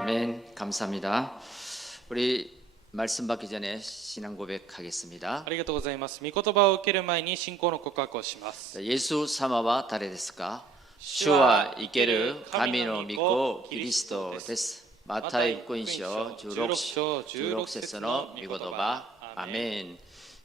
아멘. 감사합니다. 우리 말씀 받기 전에 신앙 고백하겠습니다. ありがとうございます。御言葉を受ける前に信仰の告白をします。 예수様は誰ですか? 주와 이케르 가미노 믿고 그리스도です. 마타이福音書 16節の御言葉. 아멘.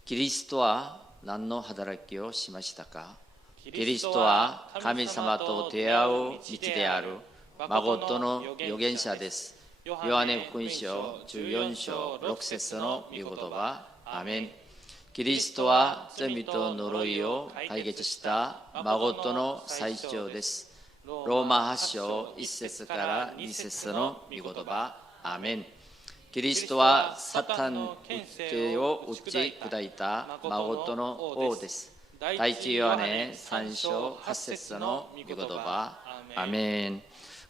그리스도와 何の働きをしましたか? 그리스도와 神様と出会う道である誠の預言者です。ヨハネ福音書14章6節の御言葉。アメン。キリストは罪と呪いを解決した誠の最長です。ローマ8章1節から2節の御言葉。アメン。キリストはサタン手を打ち砕いた誠の王です。第一ヨハネ3章8節の御言葉。アメン。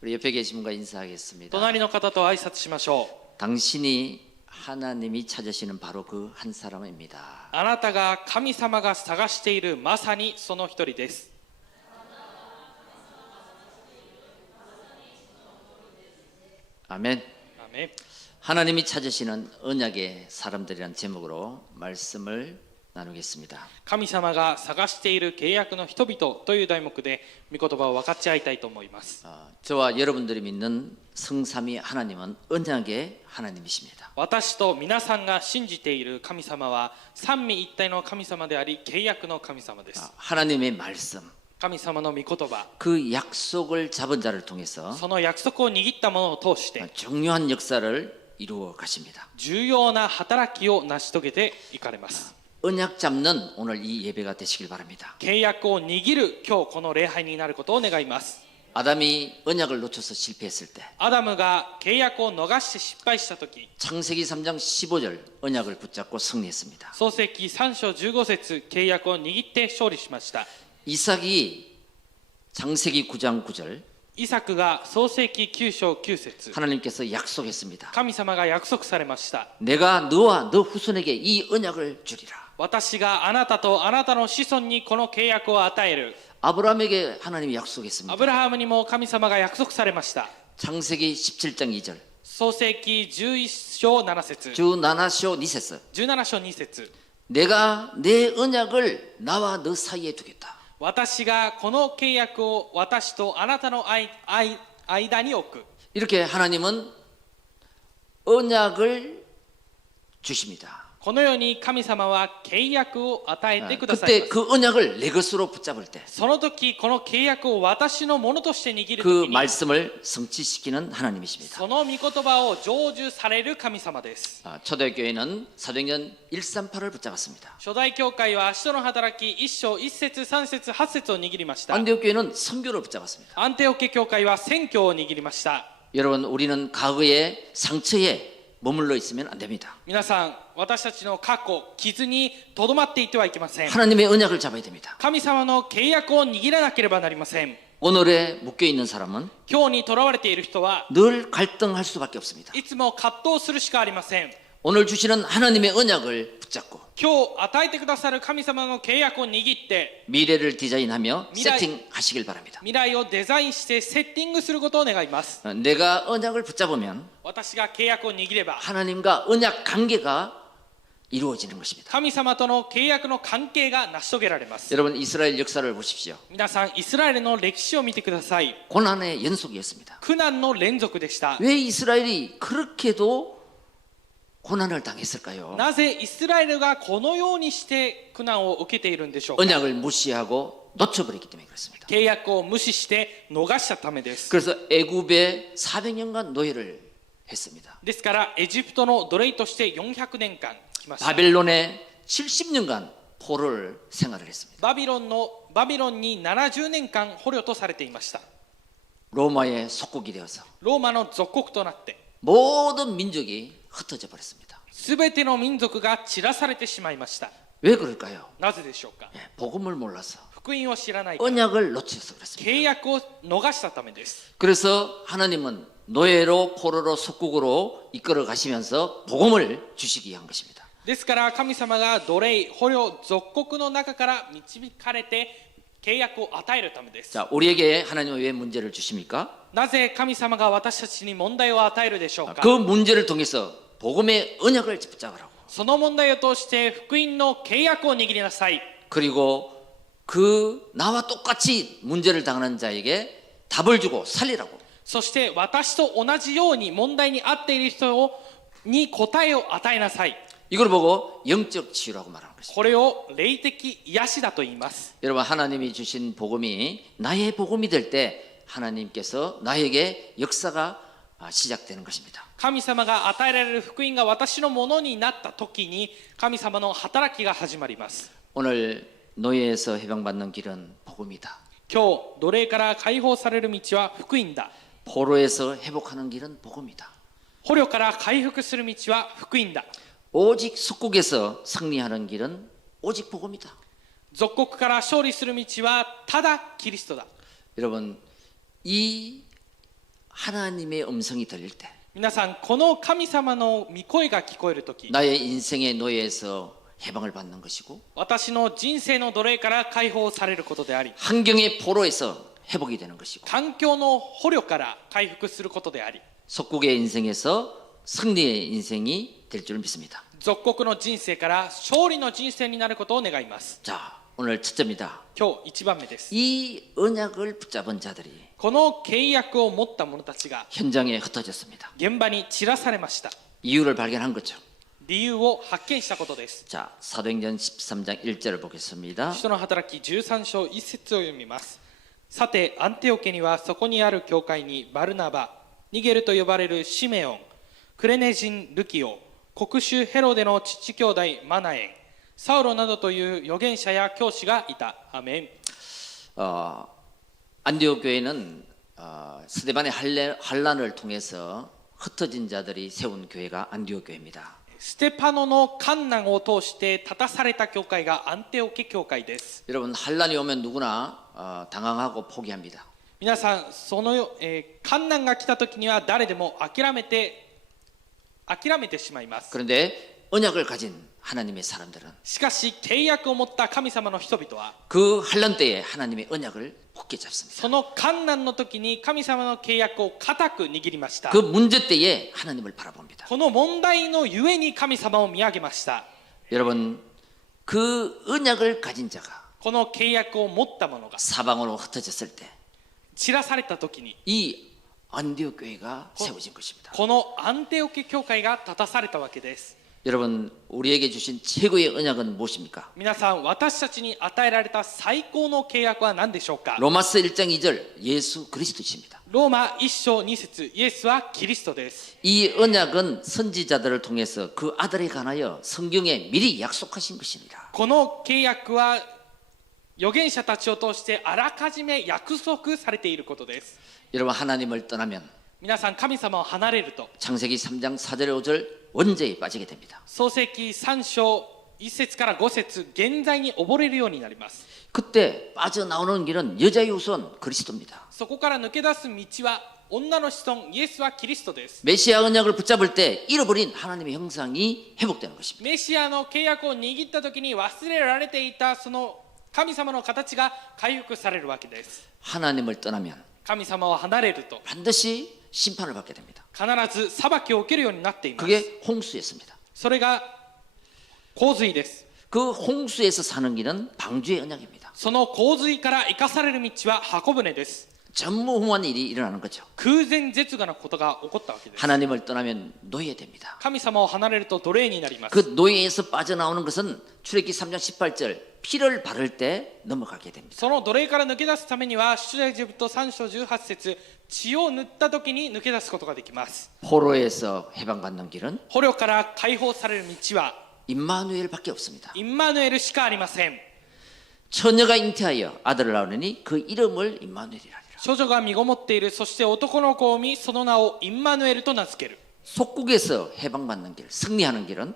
우리 옆에 계신 분과 인사하겠습니다. 隣の方と挨拶しましょう。 당신이 하나님이 찾으시는 바로 그 한 사람입니다. あなたが神様が探しているまさにその一人です。 아멘. アメン。 하나님이 찾으시는 언약의 사람들이란 제목으로 말씀을 나누겠습니다. 神様が探している契約の人々という題目で御言葉を分かち合いたいと思います。 저와 여러분들이 믿는 성삼위 하나님은 언약의 하나님이십니다. 私と皆さんが信じている神様は三位一体の神様であり契約の神様です。 하나님의 말씀, 神様の御言葉、 그 약속을 잡은 자를 통해서 その約束を握ったものを通して 중요한 역사를 이루어 가십니다. 重要な働きを成し遂げていかれます。 언약 잡는 오늘 이 예배가 되시길 바랍니다. 契約を握る今日この礼拝になることを願います。 아담이 언약을 놓쳐서 실패했을 때 アダムが契約を逃して失敗したとき、 창세기 3장 15절 언약을 붙잡고 승리했습니다. 創世記3章15節契約を握って勝利しました。 이삭이 창세기 9장 9절 イサクが創世記9章9節 하나님께서 약속했습니다. 神様が約束されました。 내가 너와 너 후손에게 이 언약을 주리라. 私があなたとあなたの子孫にこの契約を与える。 아브라함에게 하나님이 약속했습니다. アブラハムにも神様が約束されました。 창세기 17장 2절 創世記11章7節 17장 2절 17章2節 내가 내 언약을 나와 너 사이에 두겠다. 私がこの契約を私とあなたの間に置く。 이렇게 하나님은 언약을 주십니다. このように神様は契約を与えてください 그때 ます。 그 언약을 내 것으로 붙잡을 때 その時この契約を私のものとして握る 그 時に 말씀을 성취시키는 하나님이십니다. その御言葉を成就される神様です。 초대교회는 사도행전 138을 붙잡았습니다. 初代教会は使徒の働き1章1節3節8節を握りました。 안디옥교회는 선교를 붙잡았습니다. アンテオケ教会は宣教を握りました。 여러분, 우리는 과거의 상처에 머물러 있으면 안 됩니다. 皆さん、私たちの過去、傷にとどまっていてはいけません。 하나님의 언약을 잡아야 됩니다. 神様の契約を握らなければなりません。 오늘에 묶여 있는 사람은 今日にとらわれている人は 늘 갈등할 수밖에 없습니다. いつも葛藤するしかありません。 오늘 주시는 하나님의 언약을 붙잡고 今日与えてくださる神様の契約を握って 미래를 디자인하며 미래- 세팅하시길 바랍니다. 未来をデザインしてセッティングすることを願います。 내가 언약을 붙잡으면 私が契約を握れば 하나님과 언약 관계가 이루어지는 것입니다. 神様との契約の関係が成し遂げられます。 여러분, 이스라엘 역사를 보십시오. 皆さん、イスラエルの歴史を見てください。 고난의 연속이었습니다. 苦難の連続でした。 왜 이스라엘이 그렇게도 고난을 당했을까요? なぜイスラエルがこのようにして苦難を受けているんでしょうか。 언약을 무시하고 놓쳐버렸기 때문에 그렇습니다. 契約を無視して逃したためです。 그래서 애굽에 400년간 노예를 했습니다. ですからエジプトの奴隷として400年間来ました。 바벨론에 70년간 포로를 생활을 했습니다. バビロンに70年間捕虜とされていました。 로마의 속국이 되어서 ローマの属国となって 모든 민족이 흩어져 버렸습니다. すべての民族が散らされてしまいました。 왜 그럴까요? なぜでしょうか。 복음을 몰라서 福音を知らないから、 언약을 놓쳐서 그렇습니다. 契約を逃したためです。 그래서 하나님은 노예로 포로로 속국으로 이끌어 가시면서 복음을 주시기 위한 것입니다. ですから神様が奴隷捕虜属国の中から導かれて契約を与えるためです。 자, 우리에게 하나님은 왜 문제를 주십니까? なぜ神様が私たちに問題を与えるでしょうか。 그 문제를 통해서 복음의 언약을 붙잡으라고. その問題を通して福音の契約を握りなさい。 그리고 그 나와 똑같이 문제를 당하는 자에게 답을 주고 살리라고. そして私と同じように問題に遭っている人に答えを与えなさい。 이걸 보고 영적 치유라고 말하는 것입니다. これを霊的癒しだと言います。 여러분, 하나님이 주신 복음이 나의 복음이 될 때 하나님께서 나에게 역사가 시작되는 것입니다. 神様が与えられる福音が私のものになった時に神様の働きが始まります。 오늘 노예에서 해방받는 길은 복음이다. 今日奴隷から解放される道は福音だ。 포로에서 회복하는 길은 복음이다. 捕虜から回復する道は福音だ。 오직 속국에서 승리하는 길은 오직 복음이다. 属国から勝利する道はただキリストだ。 여러분, 이 하나님의 음성이 들릴 때 皆さん、この神様の御声が聞こえるとき、 나의 인생의 노예에서 해방을 받는 것이고 私の人生の奴隷から解放されることであり、 환경의 포로에서 회복이 되는 것이고 環境の捕虜から回復することであり、 속국의 인생에서 승리의 인생이 될 줄 믿습니다. 属国の人生から勝利の人生になることを願います。 자, 오늘 첫째입니다. 今日1番目です。 이 언약을 붙잡은 자들이 この契約を持った者たちが 현장에 흩어졌습니다. 現場に散らされました。 이유를 발견한 거죠. 理由を発見したことです。 자, 사도행전 13장 1절을 보겠습니다. 使徒の働き13章1節を読みます。さてアンテオケにはそこにある教会にバルナバ、ニゲルと呼ばれるシメオン、クレネ人ルキオ、国主ヘロデの父兄弟マナエン、サウロなどという預言者や教師がいた。アメン。 안디옥 교회는 스데반의 환란을 통해서 흩어진 자들이 세운 교회가 안디옥 교회입니다. ステパノの患難を通して立たされた教会がアンテオケ教会です。 여러분, 환란이 오면 누구나 당황하고 포기합니다. 皆さん、その患難が来た時には誰でも諦めてしまいます。 그런데 언약을 가진 하나님의 사람들은 しかし契約を持った神様の人々は 그 환란 때에 하나님의 언약을 굳게 잡습니다. その患難の時に神様の契約を固く握りました。 그 문제 때에 하나님을 바라봅니다. この問題のゆえに神様を見上げました。 여러분, 그 언약을 가진 자가 この契約を持った者が 사방으로 흩어졌을 때 散らされた時に 이 안디옥 교회가 세워진 것입니다. このアンテオケ教会が立たされたわけです。 여러분, 우리에게 주신 최고의 언약은 무엇입니까? 皆さん、私たちに与えられた最高の契約は何でしょうか。 로마서 1장 2절 예수 그리스도이십니다. ローマ1章2節、イエスはキリストです。 이 언약은 선지자들을 통해서 그 아들에 관하여 성경에 미리 약속하신 것입니다. この契約は預言者たちを通してあらかじめ約束されていることです。 여러분, 하나님을 떠나면 皆さん、神様を離れると 창세기 3장 4절 5절 원죄에 빠지게 됩니다. 創世記3章1節から5節、現在に溺れるようになります。 그때 빠져나오는 길은 여자의 후손 그리스도입니다. そこから抜け出す道は女の子孫イエスはキリストです。 메시아 언약을 붙잡을 때 잃어버린 하나님의 형상이 회복되는 것입니다. メシアの契約を握った時に忘れられていたその神様の形が回復されるわけです。 하나님을 떠나면 神様を離れると 반드시 심판을 받게 됩니다. 必ず裁きを受けるようになっています。 그게 홍수였습니다. それが洪水です。 그 홍수에서 사는 길은 방주의 언약입니다. その洪水から生かされる道は箱舟です。 전무후무한 일이 일어나는 거죠. 空前絶後なことが起こったわけです。 하나님을 떠나면 노예됩니다. 神様を離れると奴隷になります。 그 노예에서 빠져나오는 것은 출애굽기 3장 18절 피를 바를 때 넘어가게 됩니다. その奴隷から抜け出すためには出エジプト3章18節、血を塗った時に抜け出すことができます。 포로에서 해방받는 길은 捕虜から解放される道は 임마누엘밖에 없습니다. インマヌエルしかありません。 처녀가 잉태하여 아들을 낳으니 그 이름을 임마누엘이라. 処女が身ごもっている。そして男の子を産み、その名をインマヌエルと名付ける。 속국에서 해방받는 길, 승리하는 길은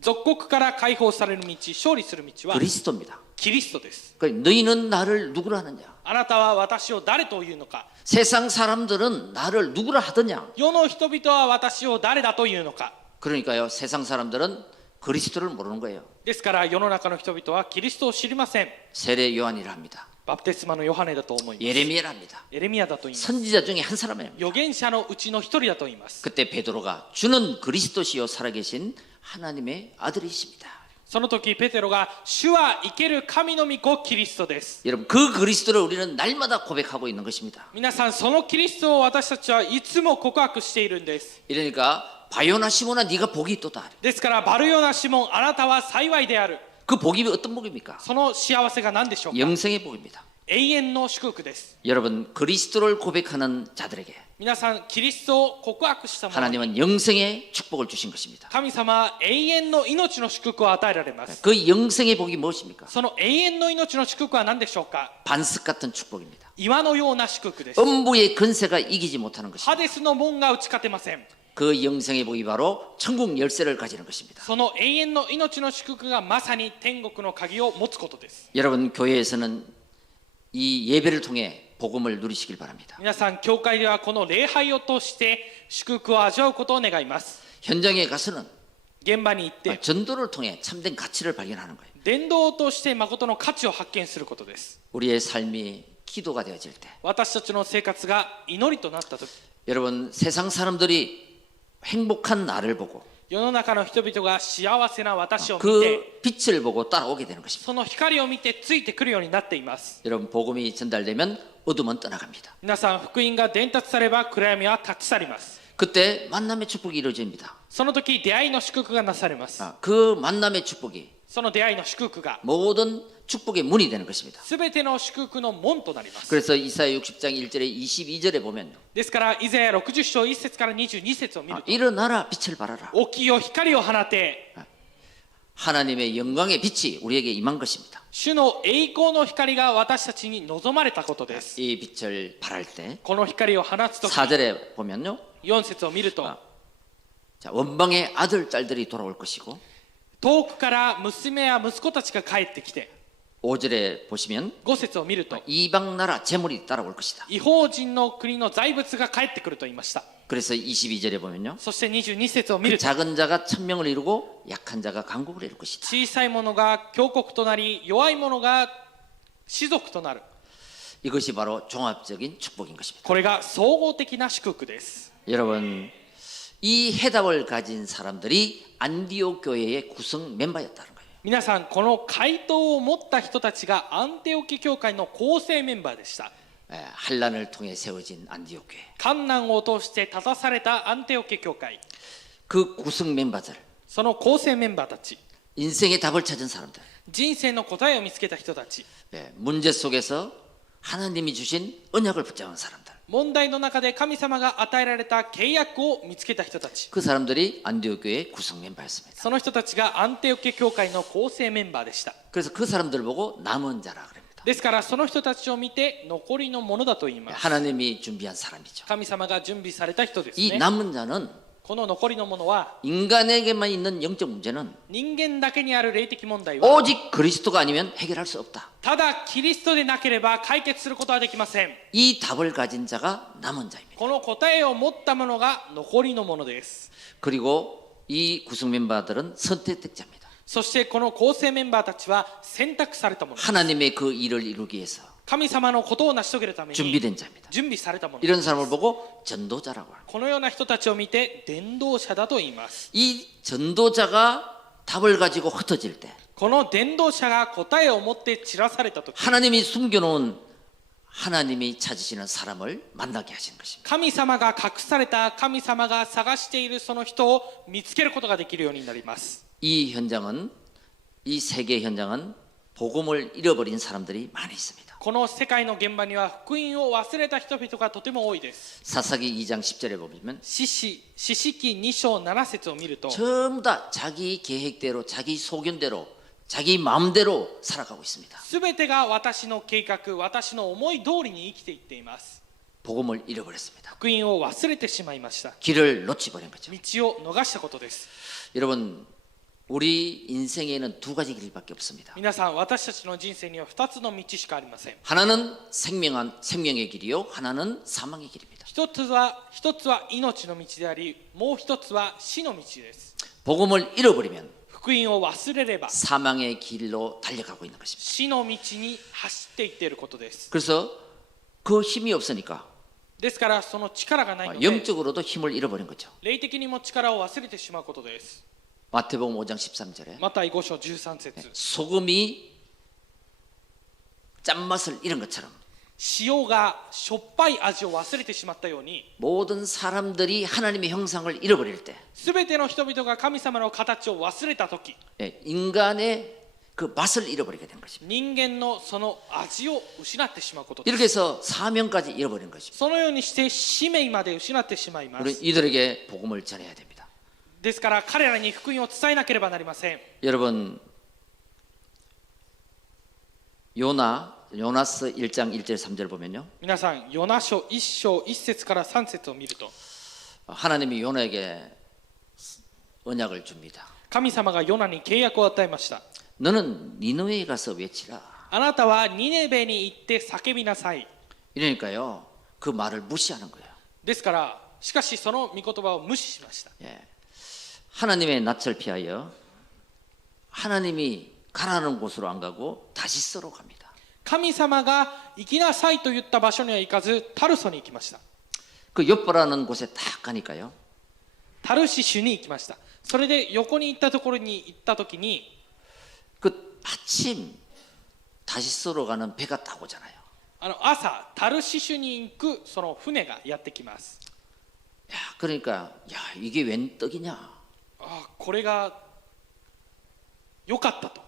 属国から解放される道、勝利する道は 그리스도입니다. キリストです。 너희는 나를 누구라 하느냐? あなたは私を誰というのか。 세상 사람들은 나를 누구라 하더냐? 世の人々は私を誰だというのか。 그러니까요, 세상 사람들은 그리스도를 모르는 거예요. ですから世の中の人々はキリストを知りません。 세례 요한이라 합니다. バプテスマのヨハネだと思います。 예레미야라 합니다. エレミヤだと言います。 선지자 중에 한 사람이에요. 預言者のうちの一人だと言います。 그때 베드로가 주는 그리스도시요 살아계신 하나님의 아들이십니다. その時ペテロが主は生ける神の御子キリストです。 여러분 그 그리스도를 우리는 날마다 고백하고 있는 것입니다. 皆さんそのキリストを私たちはいつも告白しているんです。 이러니까 바요나 시모나 네가 복이 있도다. ですからバルヨナシモンあなたは幸いである。 그 복이 어떤 복입니까? その幸せが何でしょうか。 영생의 복입니다. 永遠の祝福です。 여러분 그리스도를 고백하는 자들에게 皆さんキリストを告白した者、 하나님은 영생의 축복을 주신 것입니다. 神様は永遠の命の祝福を与えられます。 그 영생의 복이 무엇입니까? その永遠の命の祝福は何でしょうか。 반석 같은 축복입니다. 岩のような祝福です。 음부의 근세가 이기지 못하는 것입니다. ハデスの門が打ち勝てません。 그 영생의 복이 바로 천국 열쇠를 가지는 것입니다. その永遠の命の祝福がまさに天国の鍵を持つことです。 여러분 교회에서는 이 예배를 통해 복음을 누리시길 바랍니다. 皆さん教会ではこの礼拝を通して祝福を味わうことを願います。 현장에 가서는 現場に行って 전도를 통해 참된 가치를 발견하는 거예요. 伝道を通して誠の価値を発見することです。 우리의 삶이 기도가 되어질 때 私たちの生活が祈りとなった時、 여러분 세상 사람들이 행복한 나를 보고 世の中の人々が幸せな私を見て、 그 빛을 보고 따라오게 되는 것입니다. その光を見てついてくるようになっています。 여러분 복음이 전달되면 어둠은 떠나갑니다. 皆さん福音が伝達されば暗闇は立ち去ります。 그때 만남의 축복이 이루어집니다. その時出会いの祝福がなされます。 그 만남의 축복이 その出会いの祝福が 모든 축복의 문이 되는 것입니다. すべての祝福の門となります。 그래서 이사야 60장 1절에 22절에 보면요. ですからイザヤ60章1節から22節を見ると、 일어나라 빛을 발하라. 起きよ光を放て、 하나님의 영광의 빛이 우리에게 임한 것입니다. 主の栄光の光が私たちに望まれたことです。 이 빛을 발할 때この光を放つとき、 4절에 보면요. 4節を見ると、 자, 원방의 아들 딸들이 돌아올 것이고 遠くから娘や息子たちが帰ってきて、 5절에 보시면 5節を見ると、 이방 나라 재물이 따라올 것이다. 異邦人の国の財物が帰ってくると言いました。 그래서 22절에 보면요. そして22節を見 그 ると、 작은 자가 천명을 이루고 약한 자가 강국을 이룰 것이다. 小さい者が強国となり、弱い者が士族となる。 이것이 바로 종합적인 축복인 것입니다. これが総合的な祝福です。 여러분 이 해답을 가진 사람들이 안디옥 교회의 구성 멤버였다는 거예요. 皆さんこの回答を持った人たちがアンテオキ教会の構成メンバーでした。 한란을 통해 세워진 안디옥 교회. 患難を通して立たされたアンテオキ教会、 그 구성 멤버들, その構成メンバーたち、 인생의 답을 찾은 사람들, 人生の答えを見つけた人たち、 문제 속에서 하나님이 주신 언약을 붙잡은 사람들. 問題の中で神様が与えられた契約を見つけた人たち、 그 사람들이 안디옥 교회의 구성 멤버였습니다. その人たちがアンテオキ教会の構成メンバーでした。 그래서 그 사람들을 보고 남은 자라 그럽니다. ですからその人たちを見て残りのものだと言います。 하나님이 준비한 사람이죠. 神様が準備された人です이 ね。 남은 자는 この残りのものは 인간에게만 있는 영적 문제는 人間だけにある霊的問題は 오직 그리스도가 아니면 해결할 수 없다. ただキリストでなければ解決することはできません。 이 답을 가진 자가 남은 자입니다. この答えを持ったものが残りのものです。 그리고 이 구성 멤버들은 선택자입니다. そしてこの構成メンバーたちは選択されたものです。 하나님의 그 일을 이루기 위해서 神様のことを成し遂げるために 준비된 자입니다. 準備されたものです。 이런 사람을 보고 전도자라고 합니다. このような人たちを見て伝道者だと言います。 이 전도자가 답을 가지고 흩어질 때 この伝道者が答えを持って散らされたとき、 하나님이 숨겨놓은 하나님이 찾으시는 사람을 만나게 하시는 것입니다. 神様が隠された神様が探しているその人を見つけることができるようになります。 이 현장은 이 세계 현장은 복음을 잃어버린 사람들이 많이 있습니다. この世界の現場には福音を忘れた人々がとても多いです。 사사기 2장 10절에 보면 四式2章7節を見ると、 전부 다 자기 계획대로 자기 소견대로 자기 마음대로 살아가고 있습니다. すべてが私の計画、私の思い通りに生きていっています。 복음을 잃어버렸습니다. 福音を忘れてしまいました。 길을 놓치버린 거죠. 道を逃したことです。 여러분 우리 인생에는 두 가지 길밖에 없습니다. 皆さん、私たちの人生には2つの道しかありません。 하나는 생명의 길이요, 하나는 사망의 길입니다. 一つは命の道であり、もう一つは死の道です。 복음을 잃어버리면 福音を忘れれば 사망의 길로 달려가고 있는 것입니다. 死の道に走っていっていることです。 그래서 그 힘이 없으니까 ですからその力がないので 영적으로도 힘을 잃어버린 거죠. 霊的にも力を忘れてしまうことです。 마태복음 5장 13절에 マタイ5章13節 소금이 짠맛을 잃은 것처럼 塩がしょっぱい味を忘れてしまったように 모든 사람들이 하나님의 형상을 잃어버릴 때 すべての人々が神様の形を忘れたとき 인간의 그 맛을 잃어버리게 된 것입니다. 人間のその味を失ってしまうことです。 이렇게 해서 사명까지 잃어버린 것입니다. そのようにして使命まで失ってしまいま 우리 す。 이들에게 복음을 전해야 됩니다. ですから彼らに福音を伝えなければなりません。 여러분 요나스 1장 1절 3절 보면요. 皆さん、ヨナ書1章1節から3節を見ると 하나님이 요나에게 언약을 줍니다. 神様がヨナに契約を与えました。 너는 니느웨에 가서 외치라. あなたはニネベに行って叫びなさい。 이러니까요. 그 말을 무시하는 거예요. ですからしかしその御言葉を無視しました。 예. 하나님의 낯을 피하여 하나님이 가라는 곳으로 안 가고 다시스로 갑니다. 神様が行きなさいと言った場所には行かずタルソに行きました。 그 옆바라는 곳에 딱 가니까요. タルシシュに行きました。それで横に行ったところに行った時に 그 마침 다시스로 가는 배가 딱 오잖아요. 朝タルシシュに行くその船がやってきます。 야, 그러니까 야, 이게 웬 떡이냐. これが良かったと。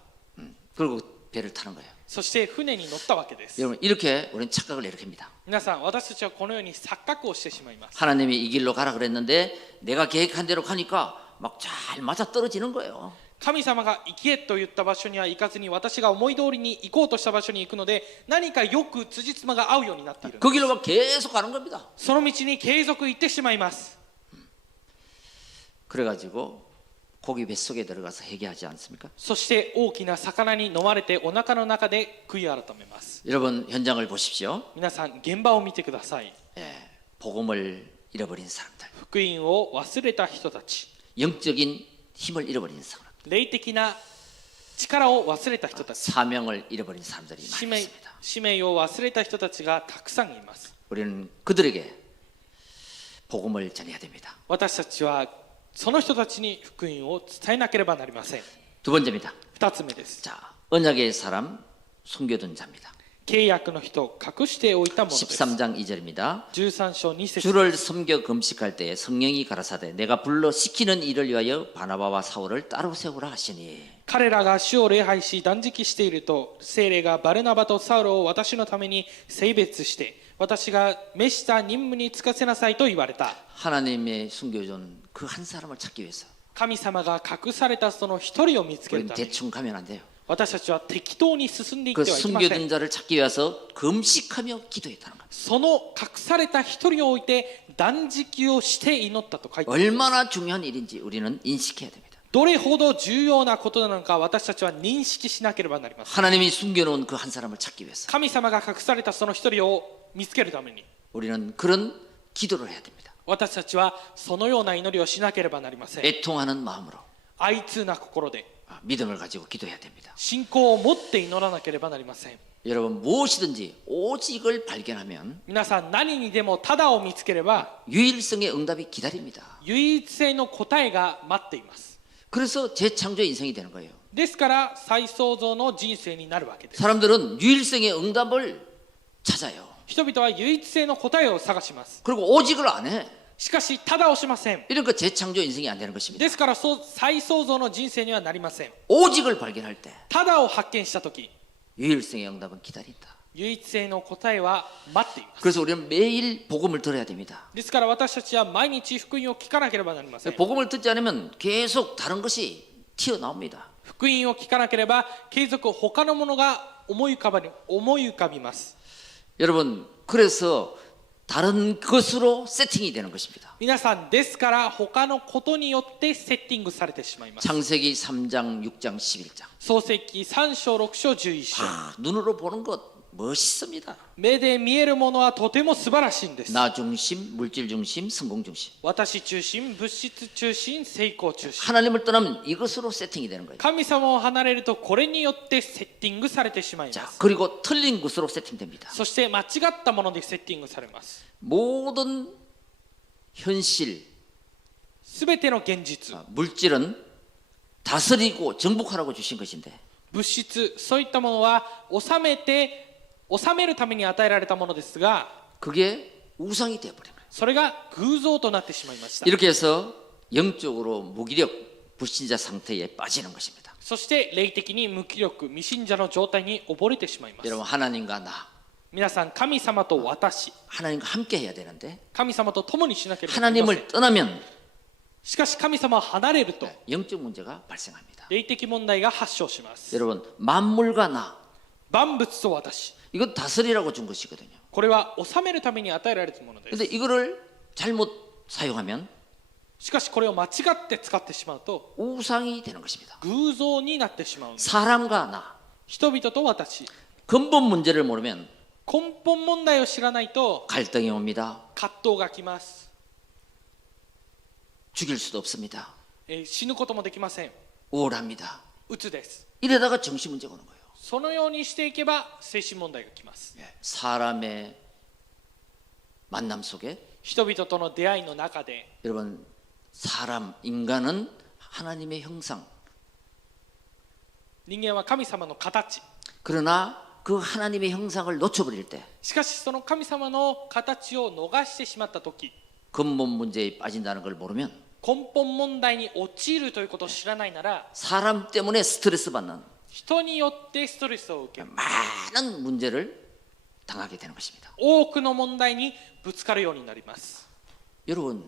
그리고 배를 타는 거예요. そして船に乗ったわけです。 여러분 이렇게 우리는 착각을 이렇게 합니다. 皆さん、私たちはこのように錯覚をしてしまいます。 하나님이 이 길로 가라 그랬는데 내가 계획한 대로 가니까 막 잘 맞아 떨어지는 거예요. 神様が行けと言った場所には行かずに私が思い通りに行こうとした場所に行くので何かよく辻褄が合うようになっている。 그 길로 막 계속 가는 겁니다. その道に継続行ってしまいます。 그래가지고 고기 뱃속에 들어가서 회개하지 않습니까? そして大きな魚に飲まれてお腹の中で悔い改めます。 여러분 현장을 보십시오. 皆さん、現場を見てください。 예, 복음을 잃어버린 사람들, 福音を忘れた人たち、 영적인 힘을 잃어버린 사람, 霊的な力を忘れた人たち、 사명을 잃어버린 사람들이 使 많이 命 있습니다. 使命を忘れた人たちがたくさんいます。 우리는 그들에게 복음을 전해야 됩니다. 私たちはその人たちに福音を伝えなければなりません。 두 번째입니다. 2つ目です。 자, 언약의 사람, 숨겨둔 자입니다. 契約の人、隠しておいたものです。 13장 2절입니다. 13章2節 주를 섬겨 금식할 때에 성령이 가라사대 내가 불러 시키는 일을 위하여 바나바와 사울을 따로 세우라 하시니. 彼らが主を礼拝し断食していると聖霊がバルナバとサウロを私のために性別して私が召した任務に就かせなさいと言われた。 하나님의 숨겨준 그 한 사람을 찾기 위해서 神様が隠されたその一人を見つける 우리는 ために 대충 가면 안 돼요. 私たちは適当に進んでいっ 그 てはいけません。 숨겨둔 자를 찾기 위해서 금식하며 기도했다는 겁니다. その隠された一人を置いて断食をして祈ったと書いてある。 얼마나 중요한 일인지 우리는 인식해야 됩니다. どれほど重要なことなのか私たちは認識しなければなりません。 하나님이 숨겨놓은 그 한 사람을 찾기 위해서 神様が隠されたその一人を見つけるために 우리는 그런 기도를 해야 됩니다. 私たちはそのような祈りをしなければなりません。 애통하는 마음으로 哀痛な心で 믿음을 가지고 기도해야 됩니다. 信仰を持って祈らなければなりません。 여러분 무엇이든지 오직을 발견하면 皆さん、何にでもただを見つければ 유일성의 응답이 기다립니다. 唯一性の答えが待っています。 그래서 재창조 인생이 되는 거예요. ですから再創造の人生になるわけです。 사람들은 유일성의 응답을 찾아요. 人々は唯一性の答えを探します。 그리고 오직을 안 해. しかし、ただをしません。 이러니까 재창조 인생이 안 되는 것입니다. ですから再創造の人生にはなりません。 오직을 발견할 때 ただを発見したとき、 유일성의 응답은 기다린다. 唯一性の答えは待っています。 그래서 우리는 매일 복음을 들어야 됩니다. ですから私たちは毎日福音を聞かなければなりません。 복음을 듣지 않으면 계속 다른 것이 튀어나옵니다. 福音を聞かなければ継続他のものが思い浮かびます。 여러분 그래서 다른 것으로 세팅이 되는 것입니다. 皆さん、ですから他のことによってセッティングされてしまいます。 창세기 3장, 6장, 11장. 創世記3章6章11章 눈으로 보는 것 멋있습니다. 目で見えるものはとても素晴らしいんです。 나 중심, 물질 중심, 성공 중심. 私中心、物質中心、成功中心。 하나님을 떠나면 이것으로 세팅이 되는 거예요. 神様を離れるとこれによってセッティングされてしまいま 자, す。 그리고 틀린 것으로 세팅됩니다. そして間違ったものでセッティングされます。 모든 현실, すべての現実、 물질은 다스리고 정복하라고 주신 것인데 物質、そういったものは治めるために与えられたものですが、 그게 우상이 되어버린 거예요. それが偶像となってしまいました。 이렇게 해서 영적으로 무기력, 불신자 상태에 빠지는 것입니다. そして霊的に無気力、未信者の状態に溺れてしまいます。 여러분 하나님과 나, 皆さん、神様と私、 하나님과 함께 해야 되는데 神様と共にしなければいけません。 하나님을 떠나면 しかし神様を離れると 영적 문제가 발생합니다. 霊的問題が発症します。 여러분 만물과 나, 万物と私、 이건 다스리라고 준 것이거든요. これは治めるために与えられたものです。 근데 이거를 잘못 사용하면 しかしこれを間違って使ってしまうと 우상이 되는 것입니다. 偶像になってしまうんです。 사람과 나, 人々と私、 근본 문제를 모르면 根本問題を知らないと 갈등이 옵니다. 葛藤がきます。 죽일 수도 없습니다. 死ぬこともできません。 우울합니다. 鬱です。 이러다가 정신 문제가 오는 거예요. そのようにしていけば精神問題がきます。 사람의 만남 속에 人々との出会いの中で 여러분 사람 인간은 하나님의 형상 人間は神様の形、 그러나 그 하나님의 형상을 놓쳐버릴 때 しかしその神様の形を逃してしまった時、 근본 문제에 빠진다는 걸 모르면 根本問題に陥るということを知らないなら 사람 때문에 스트레스 받는 人によってストレスを受け 많은 문제를 당하게 되는 것입니다. 多くの問題にぶつかるようになります。 여러분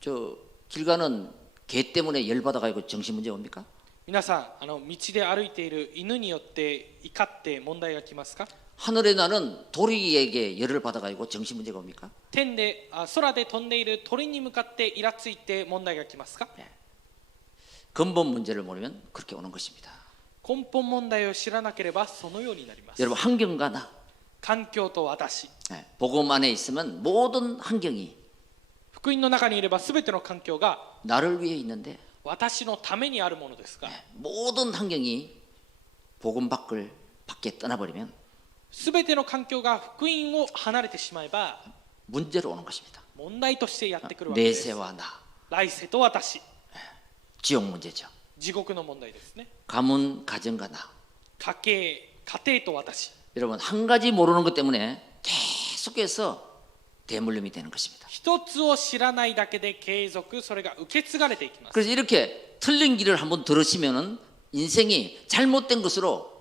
저 길 가는 개 때문에 열받아가지고 정신 문제 옵니까? 皆さん、道で歩いている犬によって怒って問題がきますか？ 하늘에 나는 도리에게 열을 받아가지고 정신 문제가 옵니까? 空で飛んでいる鳥に向かってイラついて問題がきますか？ 근본 문제를 모르면 그렇게 오는 것입니다. 根本問題を知らなければそのようになります。 여러분 환경과 나, 環境と私、 복음 안에 있으면 모든 환경이 福音の中にいれば全ての環境が 나를 위해 있는데 私のためにあるものですが、 모든 환경이 복음 밖에 떠나버리면 全ての環境が福音を離れてしまえば 문제로 오는 것입니다. 問題としてやってくるわけです。 내세와 나, 来世と私、 지옥 문제죠. 地獄の問題ですね。 가문, 가정과 나. 家庭と私、 여러분 한 가지 모르는 것 때문에 계속해서 대물림이 되는 것입니다. 一つを知らないだけで継続、それが受け継がれていきます。 그래서 이렇게 틀린 길을 한번 들으시면은 인생이 잘못된 것으로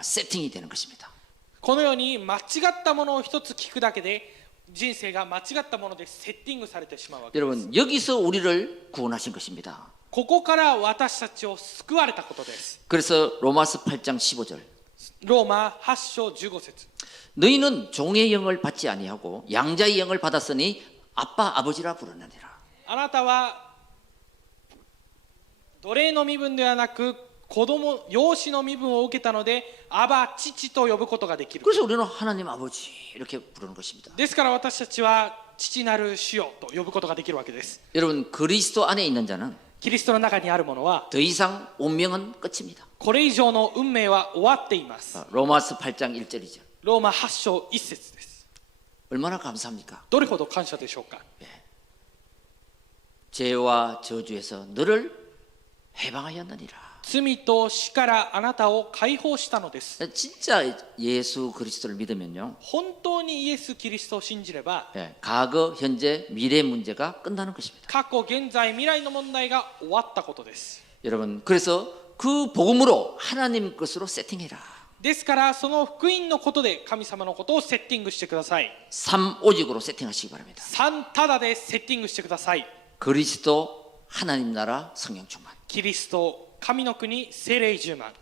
세팅이 되는 것입니다. このように間違ったものを一つ聞くだけで人生が間違ったものでセッティングされてしまうわけです。 여러분 여기서 우리를 구원하신 것입니다. ここから私たちを救われたことです。 그래서 로마서 8장 15절 ローマ8章15節 너희는 종의 영을 받지 아니하고 양자의 영을 받았으니 아빠 아버지라 부르느니라. あなたは奴隷の身分ではなく養子の身分を受けたのでアバ父と呼ぶことができる。 그래서 우리는 하나님 아버지 이렇게 부르는 것입니다. ですから私たちは父なる主よと呼ぶことができるわけです。 여러분 그리스도 안에 있는 자는 キリストの中にあるものは 더 이상 운명은 끝입니다. これ以上の運命は終わっています。 로마서 8장 1절이죠. ローマ8章1節です。 얼마나 감사합니까? どれほど感謝でしょうか。 죄와 저주에서 너를 해방하였느니라. 罪と死からあなたを解放したのです。 진짜 예수 그리스도를 믿으면요. 本当にイエス・キリストを信じれば 과거, 현재, 미래 문제가 끝나는 것입니다. 過去、現在、未来の問題が終わったことです。 여러분 그래서 그 복음으로 하나님 것으로 세팅해라. ですからその福音のことで神様のことをセッティングしてください。 삼오직으로 세팅하시기 바랍니다. 3ただでセッティングしてください。 그리스도 하나님 나라 성령 충만. キリスト、神の国、聖霊充満。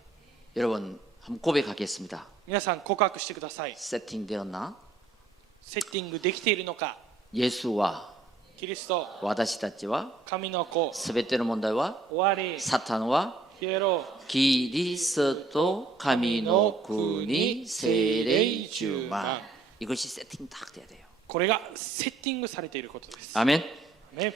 여러분 한번 고백하겠습니다. 皆さん告白してください。 세팅되었나? セッティングできているのか。 예수와 キリスト、 와다시다치와 神の子、 스베테노 몬다와 終わり、 사탄과 消えろ。キリスト神の国聖霊充満 이것이 세팅 딱 돼야 돼요. これがセッティングされていることです。 아멘. ね、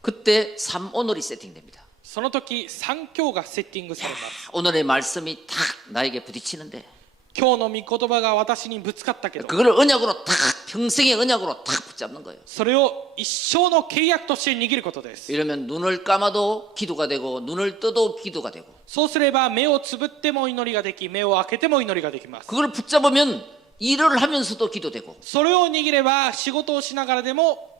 그때 3오늘이 세팅됩니다. その時三教がセッティングされます。 오늘의 말씀이 탁 나에게 부딪히는데 今日の御言葉が私にぶつかったけど、 그걸 언약으로 탁 평생의 언약으로 탁 붙잡는 거예요. それを一生の契約として握ることです。 이러면 눈을 감아도 기도가 되고 눈을 떠도 기도가 되고 そうすれば目をつぶっても祈りができ、目を開けても祈りができます。 그걸 붙잡으면 일을 하면서도 기도되고 それを握れば仕事をしながらでも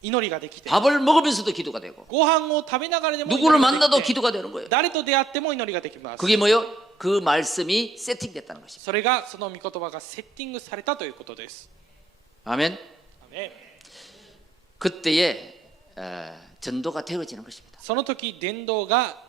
祈りができて、 밥을 먹으면서도 기도가 되고 ご飯を食べながらでも祈 누구를 りがで 만나도 きて、 기도가 되는 거예요. 誰と出会っても祈りができます。 그게 뭐예요? 그 말씀이 세팅됐다는 것입니다. それがその御言葉がセッティングされたということです。 아멘. アメン。 그때에 전도가 되어지는 것입니다. その時伝道が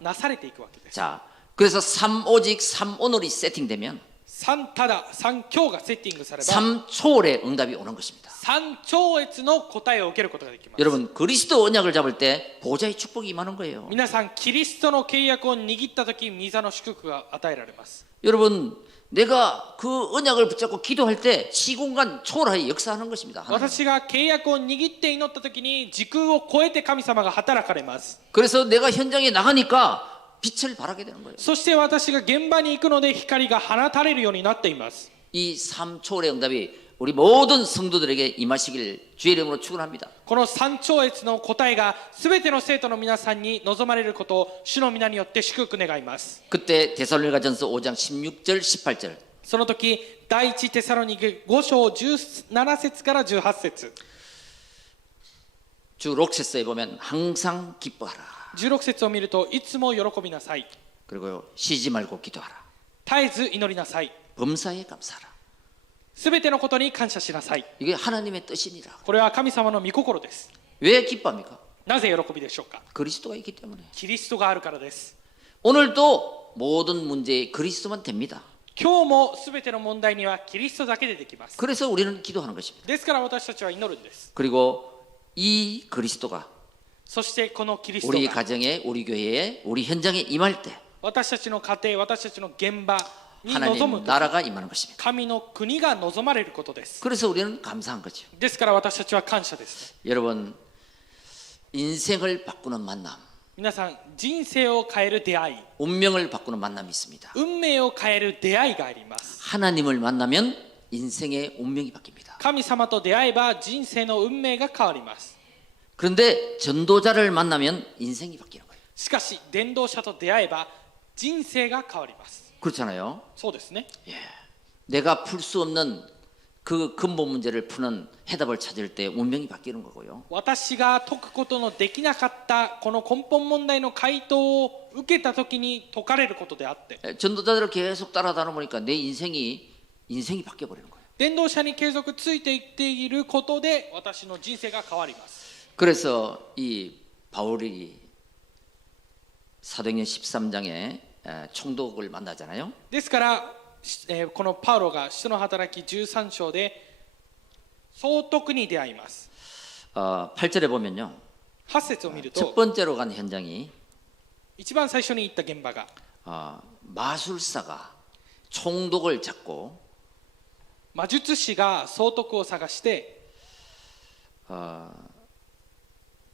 なされていくわけです。 자, 그래서 3오직 3오늘이 세팅되면 三ただ三教がセッティングされば 3초월의 응답이 오는 것입니다. 三超越の答えを受けることができます。 여러분 그리스도 언약을 잡을 때 보좌의 축복이 임하는 거예요. 皆さんキリストの契約を握った時、御座の祝福が与えられます。 여러분 내가 그 언약을 붙잡고 기도할 때 시공간 초월하여 역사하는 것입니다. 하나님. 私が契約を握って祈った時に時空を超えて神様が働かれます。 그래서 내가 현장에 나가니까 빛을 발하게 되는 거예요. そして私が現場に行くので光が放たれるようになっています。 이 3초월의 응답이 우리 모든 성도들에게 임하시길 주의 이름으로 축원합니다. この三超越の答えが全ての生徒の皆さんに望まれることを主の皆によって祝福願います。 그때 데살로니가전서 5장 16절 18절 その時第一テサロニケ5章17節から18節 주 록세서에 보면 항상 기뻐하라. 16節を見るといつも喜びなさい、 그리고 쉬지 말고 기도하라. 絶えず祈りなさい、 범사에 감사하라. すべてのことに感謝しなさい。 이게 하나님의 뜻이니라. これは神様の御心です。 왜 기뻐합니까? なぜ喜びでしょうか。 그리스도가 있기 때문에. キリストがあるからです。 오늘도 모든 문제에 그리스도만 됩니다. 今日もすべての問題にはキリストだけでできます。 그래서 우리는 기도하는 것입니다. ですから私たちは祈るんです。 그리고 이 그리스도가 そしてこのキリスト 우리 が 가정에, 우리 교회에, 우리 현장에 임할 때 私たちの家庭、私たちの現場に望 하나님 むと 나라가 임하는 것입니다. 神の国が望まれることです。 그래서 우리는 감사한 거죠. ですから私たちは感謝です。 여러분 인생을 바꾸는 만남, 皆さん、人生を変える出会い、 운명을 바꾸는 만남이 있습니다. 運命を変える出会いがあります。 하나님을 만나면 인생의 운명이 바뀝니다. 神様と出会えば人生の運命が変わります。 그런데 전도자를 만나면 인생이 바뀌는 거예요. しかし伝道者と出会えば人生が変わります。 그렇잖아요. そうですね。 내가 풀 수 없는 그 근본 문제를 푸는 해답을 찾을 때 운명이 바뀌는 거고요. 私が解くことのできなかったこの根本問題の回答を受けた時に解かれることであって、 전도자들을 계속 따라다녀 보니까 내 인생이 바뀌어 버리는 거예요. 伝道者に継続ついていっていることで私の人生が変わります。 그래서 이 바울이 사도행전 13장에 총독을 만나잖아요. ですから、このパウロが使徒の働き13章で総督に出会います。 8절에 보면요. 8節を見る 첫 と 번째로 간 현장이 一番最初に行った現場が 마술사가 총독을 잡고 魔術師が総督を探して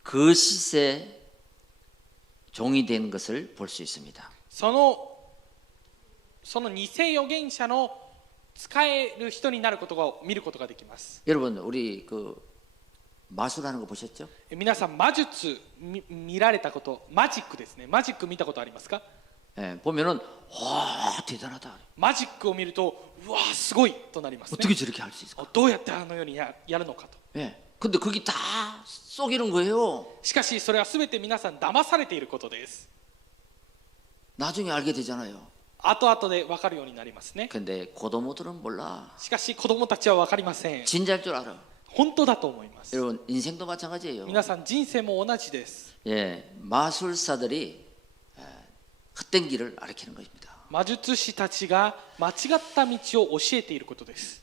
그 시세 종이 된 것을 볼 수 있습니다. その偽預言者の使える人になることを見ることができます。 여러분 우리 그 마술하는 거 보셨죠? 皆さん魔術見られたこと、マジックですね。マジック見たことありますか？ 보면은 와 대단하다. マジックを見るとうわーすごいとなりますね。 어떻게 저렇게 할 수 있을까? どうやってあのようにやるのかと。 근데 그게 다 속이는 거예요. しかしそれは全て皆さん騙されていることです。 나중에 알게 되잖아요. 後々で分かるようになりますね。 근데 고도모들은 몰라. しかし子供たちは分かりません。 진짜일 줄 알아. 本当だと思います。 여러분 인생도 마찬가지예요. 皆さん人生も同じです。 마술사들이 헛된 길을 가르치는 것입니다. 魔術師たちが間違った道を教えていることです。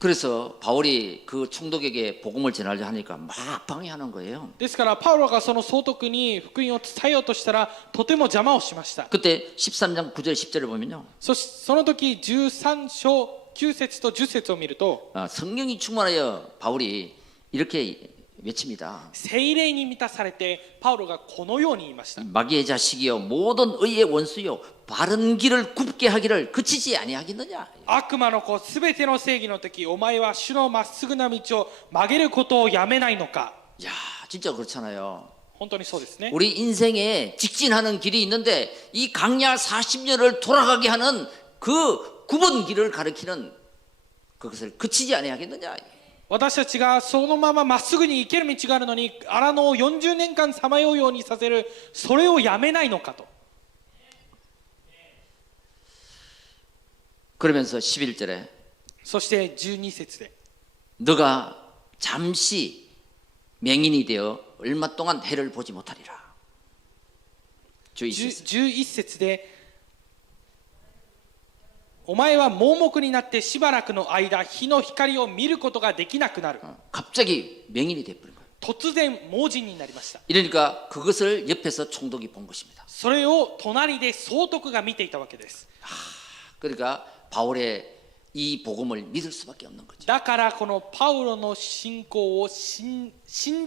그래서 바울이 그 총독에게 복음을 전하려 하니까 막 방해하는 거예요. ですからパウロがその総督に福音を伝えようとしたらとても邪魔をしました。 그때 13장 9절 10절을 보면요. その時13章9節と10節を見ると 성령이 충만하여 바울이 이렇게 외칩니다. 聖霊に満たされてパウロがこのように言いました。 마귀의 자식이여 모든 의의 원수여 바른 길을 굽게 하기를 그치지 아니하겠느냐. 悪魔の子すべての正義の時お前は主のまっすぐな道を曲げることをやめないのか。 야, 진짜 그렇잖아요. 本当にそうですね。 우리 인생에 직진하는 길이 있는데 이 강야 40년을 돌아가게 하는 그 9번 길을 가리키는 그것을 그치지 아니하겠느냐. 私たちがそのまままっすぐに行ける道があるのに荒野を40年間さまようようにさせるそれをやめないのかと。 그러면서 11절에 そして12節で 너가 잠시 맹인이 되어 얼마 동안 해를 보지 못하리라. 주 11節でお前は盲目になってしばらくの間日の光を見ることができなくなる。 갑자기 맹인이 돼버린 거예요. 突然盲人になりました。 이러니까 그것을 옆에서 총독이 본 것입니다. それを隣で総督が見ていたわけです。 그러니까 바울의 이 복음을 믿을 수밖에 없는 거죠. だからこのパウロの信仰を信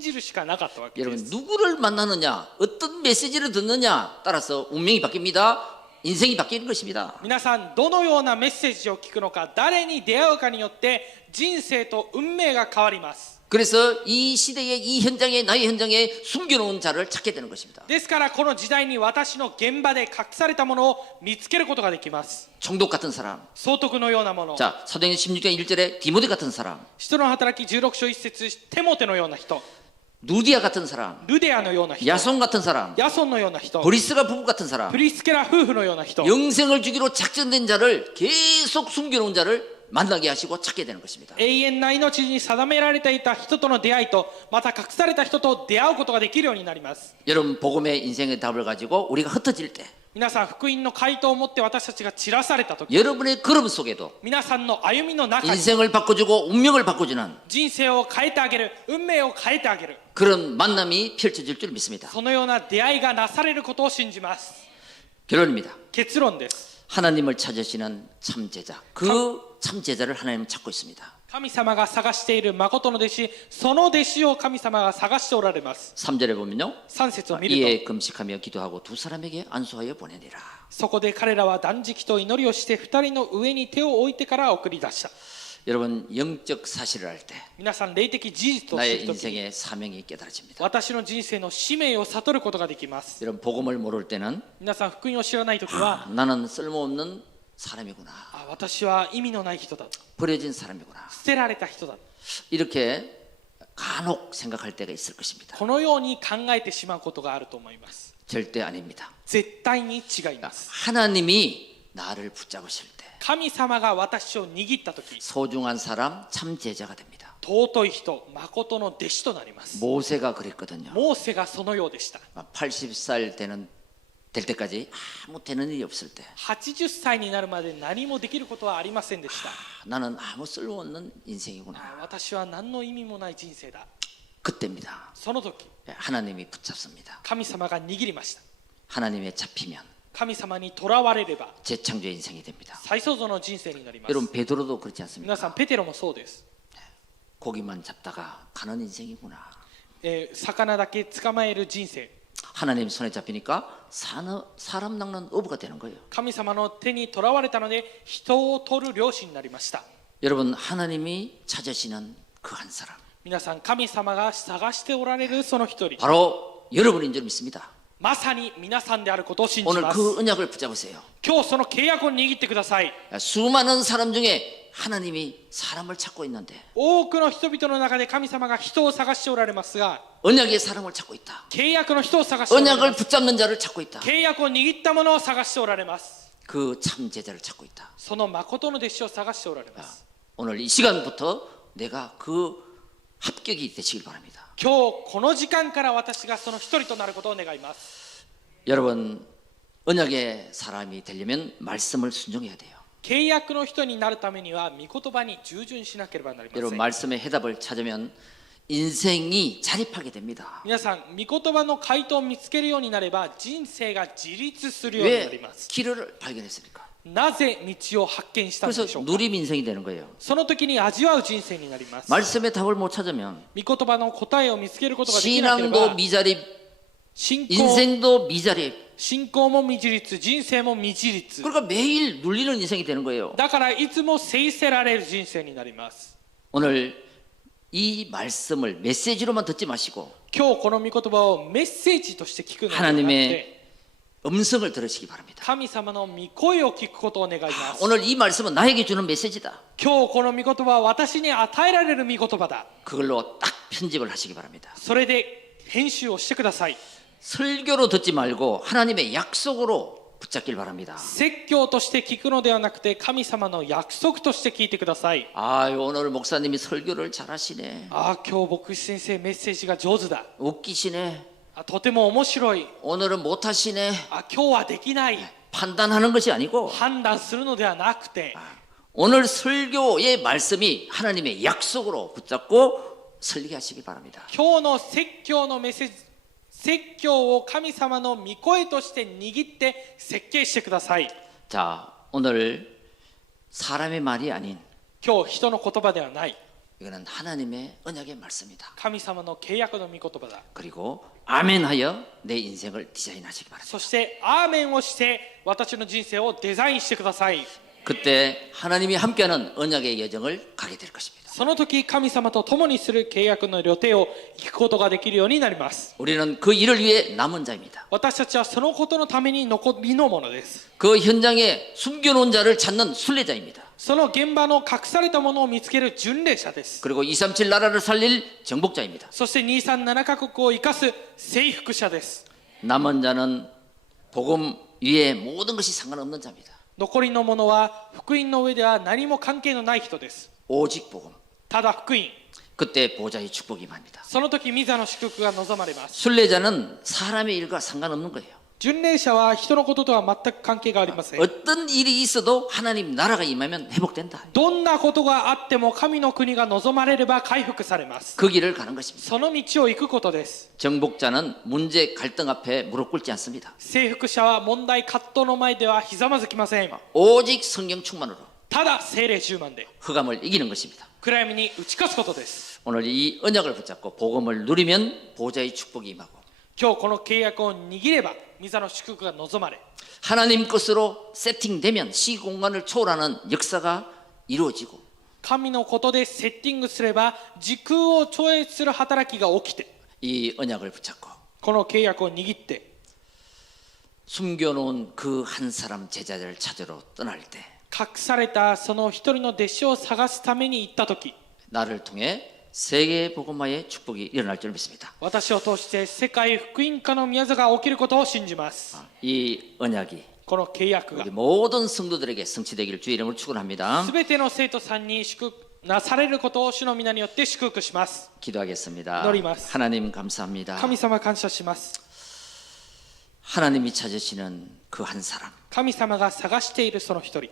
じるしかなかったわけで 여러분 す。 누구를 만나느냐 어떤 메시지를 듣느냐 따라서 운명이 바뀝니다. 인생이 바뀌는 것입니다. 皆さんどのようなメッセージを聞くのか誰に出会うかによって人生と運命が変わります。 그래서 이 시대의 이 현장에 나의 현장에 숨겨놓은 자를 찾게 되는 것입니다. ですからこの時代に私の現場で隠されたものを見つけることができます。 총독 같은 사람. 総督のようなもの。 자, 사도행전 16장 1절에 디모데 같은 사람. 使徒の働き16章1節テモテのような人、 누디아 같은 사람. ルデアのような人、 야손 같은 사람. ヤソンのような人、 브리스가 부부 같은 사람. プリスケラ夫婦のような人、 영생을 주기로 작정된 자를 계속 숨겨놓은 자를 만나게 하시고 찾게 되는 것입니다. 永遠な命に定められていた人との出会いとまた隠された人と出会うことができるようになります。 여러분 복음의 인생의 답을 가지고 우리가 흩어질 때 皆さん福音の回答を持って私たちが散らされた時、 여러분의 걸음 속에도 皆さんの歩みの中に 인생을 바꿔주고 운명을 바꿔주는 人生を変えてあげる、運命を変えてあげる、 그런 만남이 펼쳐질 줄 믿습니다. そのような出会いがなされることを信じます。 결론입니다. 結論です。 하나님을 찾으시는 참 제자. 그 참 제자를 하나님은 찾고 있습니다. 神様が探している誠の弟子、その弟子を神様が探しておられます。 3절에 보면요. 3節を見ると 이에 금식하며 기도하고 두 사람에게 안수하여 보내니라. そこで彼らは断食と祈りをして二人の上に手を置いてから送り出した。 여러분 영적 사실을 할 때 皆さん霊的事実を知 나의 るとき 인생의 사명이 깨달아집니다. 私の人生の使命を悟ることができます。 여러분 복음을 모를 때는 皆さん福音を知らないときは 나는 쓸모없는 사람이구나. 私は意味のない人だ、 버려진 사람이구나. 捨てられた人だ、 이렇게 간혹 생각할 때가 있을 것입니다. このように考えてしまうことがあると思います。 절대 아닙니다. 絶対に違います。 하나님이 나를 붙잡으실 때 神様が私を握ったとき、 소중한 사람 참 제자가 됩니다. 尊い人、誠の弟子となります。 모세가 그랬거든요. モーセがそのようでした。 80살 될 때까지 아무 되는 일이 없을 때 80歳になるまで何もできることはありませんでした。 나는 아무 쓸모없는 인생이구나. 私は何の意味もない人生だ。 그때입니다. その時、 하나님이 붙잡습니다. 神様が握りました。 하나님에 잡히면 神様にとらわれれば 재창조 인생이 됩니다. 再創造の人生になります。 여러분 베드로도 그렇지 皆さん 않습니까? ペテロもそうです。 고기만 잡다가 가는 인생이구나. 魚だけ捕まえる人生。 하나님 손에 잡히니까 사람 낚는 어부가 되는 거예요. 神様の手にとらわれたので人を取る漁師になりました。 여러분 하나님이 찾으시는 그 한 사람 皆さん神様が探しておられるその一人、 바로 여러분인 줄 믿습니다. まさに皆さんであることを信じ 오늘 ます。 그 언약을 붙잡으세요. 今日その契約を握ってください。 수많은 사람 중에 하나님이 사람을 찾고 있는데 多くの人々の中で神様が人を探しておられますが、 언약의 사람을 찾고 있다. 契約の人を探しておられま 언약을 す。 붙잡는 자를 찾고 있다. 契約を握ったものを探しておられます。 그 참 제자를 찾고 있다. その誠の弟子を探しておられます。 오늘 이 시간부터 내가 그 합격이 되시길 바랍니다. 今日この時間から私がその一人となることを願います。 여러분 언약의 사람이 되려면 말씀을 순종해야 돼요. 契約の人になるためには御言葉に従順しなければなりませ 여러분 ん。 말씀의 해답을 찾으면 인생이 자립하게 됩니다. 皆さん、御言葉の回答を見つけるようになれば人生が自立するようになり 왜 ます。 길을 발견했습니까? なぜ道を発見したの 그래서 でしょうか。 누림 인생이 되는 거예요. その時に味わう人生になります。 말씀의 답을 못 찾으면 御言葉の答えを見つけることができなけれ 신앙도 ば 미자립, 信仰 인생도 미자립. 信仰も未自立、人生も未自立。 그러니까 매일 눌리는 인생이 되는 거예요. だからいつも制せられる人生になります。 오늘 이 말씀을 메시지로만 듣지 마시고 今日この御言葉をメッセージとして聞くのではなく 하나님의 て、 음성을 들으시기 바랍니다. 神様の御声を聞くことを願います。 오늘 이 말씀은 나에게 주는 메시지다. 今日この御言葉は私に与えられる御言葉だ。 그걸로 딱 편집을 하시기 바랍니다. それで編集をしてください。 설교로 듣지 말고 하나님의 약속으로 붙잡길 바랍니다. 説教として聞くのではなくて神様の約束として聞いてください。 아, 오늘 목사님이 설교를 잘하시네. ああ、今日牧師先生メッセージが上手だ。 웃기시네. あ、とても面白い。 오늘은 못하시네. あ、今日はできない。 판단하는 것이 아니고 判断するのではなくて、 오늘 설교의 말씀이 하나님의 약속으로 붙잡고 설계하시기 바랍니다. 今日の説教のメッセージ、説教を神様の御声として握って設計してください。 자, 오늘 사람의 말이 아닌 今日人の言葉ではない、 이거는 하나님의 언약의 말씀이다. 神様の契約の御言葉だ。 그리고 아멘하여 내 인생을 디자인하시기 바랍니다. そしてアーメンをして私の人生をデザインしてください。 그때 하나님이 함께하는 언약의 여정을 가게 될 것입니다. その時神様と共にする契約の旅程を行くことができるようになります。 우리는 그 일을 위해 남은 자입니다. 私たちはそのことのために残りのものです。 그 현장에 숨겨놓은 자를 찾는 순례자입니다. その現場の隠されたものを見つける巡礼者です。 그리고 237 나라를 살릴 정복자입니다. そして237カ国を生かす征服者です。 남은 자는 복음 위에 모든 것이 상관없는 자입니다. 残りのものは福音の上では何も関係のない人です。 오직 복음. ただ福音。 그때 보좌의 축복이 임합니다. その時御座の祝福が望まれます。 순례자는 사람의 일과 상관없는 거예요. 巡礼者は人のこととは全く関係がありません。 어떤 일이 있어도 하나님 나라가 임하면 회복된다. どんなことがあっても神の国が望まれれば回復されます。 그 길을 가는 것입니다. その道を行くことです。 정복자는 문제 갈등 앞에 무릎 꿇지 않습니다. 征服者は問題葛藤の前ではひざまずきません。 오직 성령 충만으로 ただ聖霊充満で 흑암을 이기는 것입니다. 暗闇に打ち勝つことです。 오늘 이 언약을 붙잡고 복음을 누리면 보좌의 축복이 임하고 今日この契約を握れば御座の祝福が望まれ、 하나님 것으로 세팅되면 시공간을 초월하는 역사가 이루어지고 神のことでセッティングすれば時空を超越する働きが起きて、 이 언약을 붙잡고 この契約を握って 숨겨놓은 그 한 사람 제자를 찾으러 떠날 때 隠されたその一人の弟子を探すために行った時、 나를 통해 세계 복음화의 축복이 일어날 줄 믿습니다. 私を通して世界福音化の宮座が起きることを信じます。 이 언약이 この契約が 우리 모든 성도들에게 성취되기를 주의 이름으로 축원합니다. すべての生徒さんに祝福なされることを主の皆によって祝福します。 기도하겠습니다. 기도드리ます. 하나님 감사합니다. 神様感謝します。 하나님이 찾으시는 그 한 사람, 神様が探しているその一人、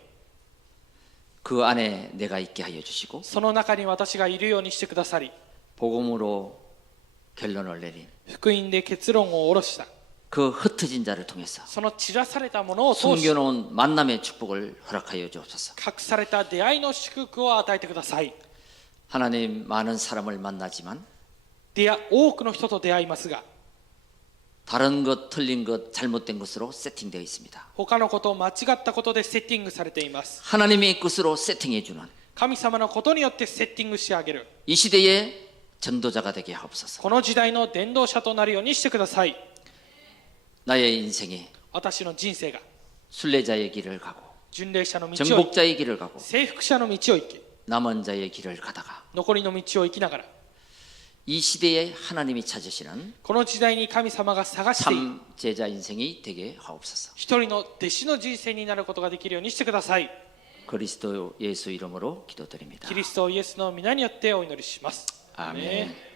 그 안에 내가 있게 하여 주시고 その中に私がいるようにしてくださり、 복음으로 결론을 내린 福音で結論を下ろした、 그 흩어진 자를 통해서 その散らされたものを通し 숨겨놓은 만남의 축복을 허락하여 주옵소서. 隠された出会いの祝福を与えてください。 하나님 많은 사람을 만나지만 多くの人と出会いますが、 다른 것, 틀린 것, 잘못된 것으로 세팅되어 있습니다. 他のことを間違ったことでセッティングされています。 하나님의 것으로 세팅해 주는 神様のことによってセッティングしてあげる。 이 시대의 전도자가 되게 하옵소서. この時代の伝道者となるようにしてください。 나의 인생이 私の人生が 순례자의 길을 가고 巡礼者の道を行き、 정복자의 길을 가고 征服者の道を行き、 남은 자의 길을 가다가 残りの道を行きながら、 이 시대에 하나님이 찾으시는 この時代に神様が探している 참 제자 인생이 되게 하옵소서. 一人の弟子の人生になることができるようにしてください。 그리스도 예수 이름으로 기도드립니다. キリストイエスの皆によってお祈りします。 아멘.